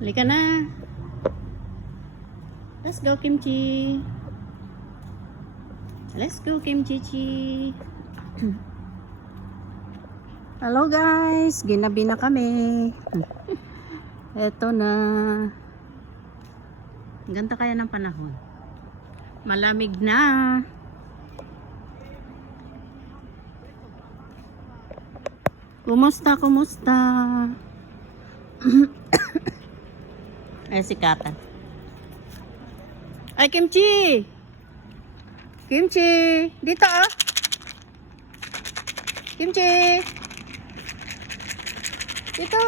Halika na. Let's go, Kimchi. Let's go, Kimchi. Hello guys, ginabi na kami. Eto na. Ganda kaya ng panahon. Malamig na. Kumusta? Ay, sikatan. Ay, Kimchi! Kimchi! Dito, oh! Kimchi! Dito!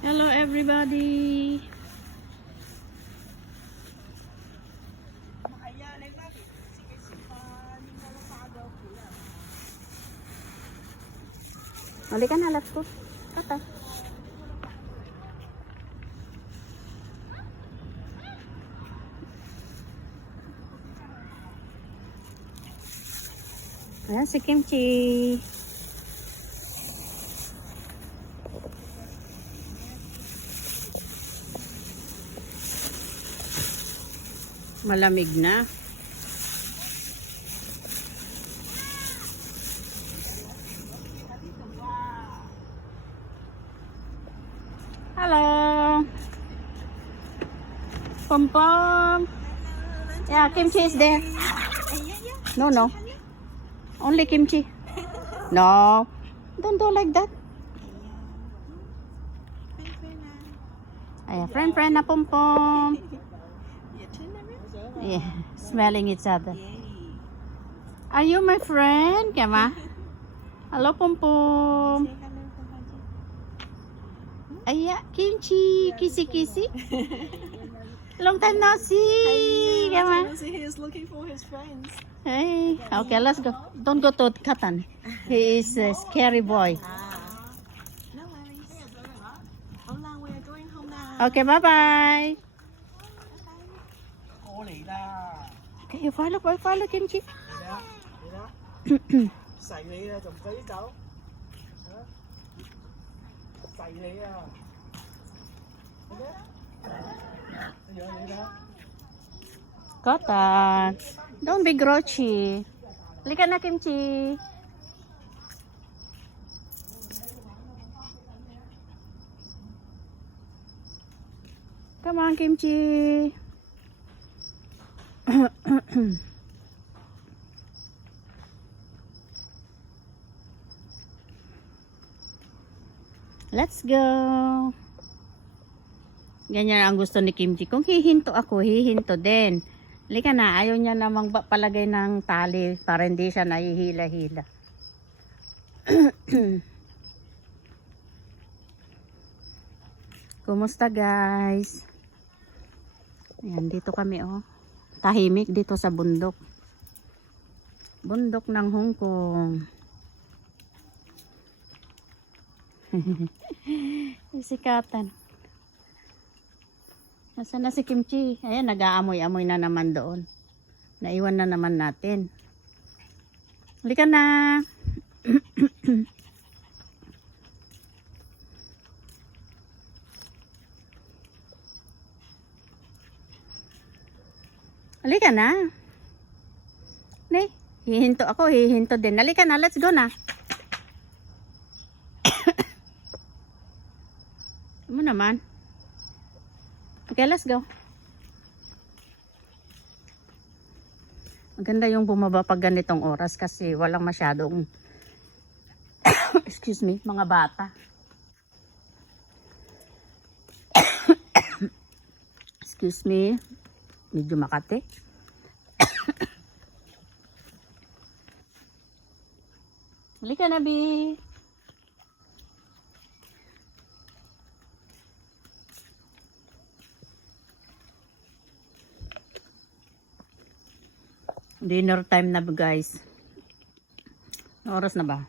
Hello, everybody! Halika na, let's go. Kata. Ayan si Kimchi. Malamig na. Hello. Pom pom. Yeah, Kimchi is there. No. Only Kimchi. No. Don't do like that. Ayan, friend na pom pom. Yeah, smelling each other. Are you my friend, Kama? Hello, pom pom. Aya, Kimchi, kissy. Long time no see. Kama? He is looking for his friends. Hey, okay, let's go. Don't go to Katan. He is a scary boy. No worries. Hold on, we're going home now. Okay, bye-bye. Okay, you follow Kimchi. Xài你啊，就唔使走。xài你啊。Katan, don't be grouchy. Halika na, Kimchi. Come on, Kimchi. Let's go. Ganyan ang gusto ni Kimchi. Kung hihinto ako, hihinto din. Halika na, ayaw niya namang palagay ng tali para hindi siya nahihila-hila. Kumusta guys? Ayan, dito kami oh. Tahimik dito sa bundok. Bundok ng Hong Kong. Sikatan. Nasaan na si Kimchi? Ayan, nag-aamoy-amoy na naman doon. Naiwan na naman natin. Halika na. Halika na. Ne, hihinto ako, hihinto din. Halika na, let's go na. Ano naman? Okay, let's go. Maganda yung bumaba pag ganitong oras kasi walang masyadong excuse me, mga bata. Excuse me. Medyo makati. Halika na, Bi. Dinner time na guys. Oras na ba?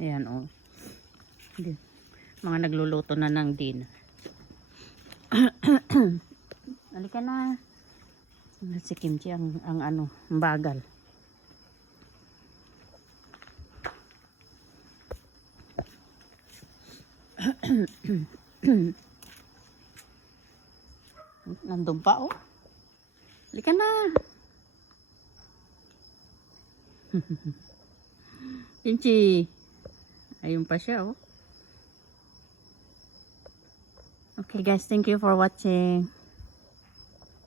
Ayan oh. Mga nagluluto na ng dinner. Halika na. Si Kimchi ang ano, ang bagal. Nandun pa oh. Halika na. Kimchi. Ayun pa siya oh. Okay guys, thank you for watching.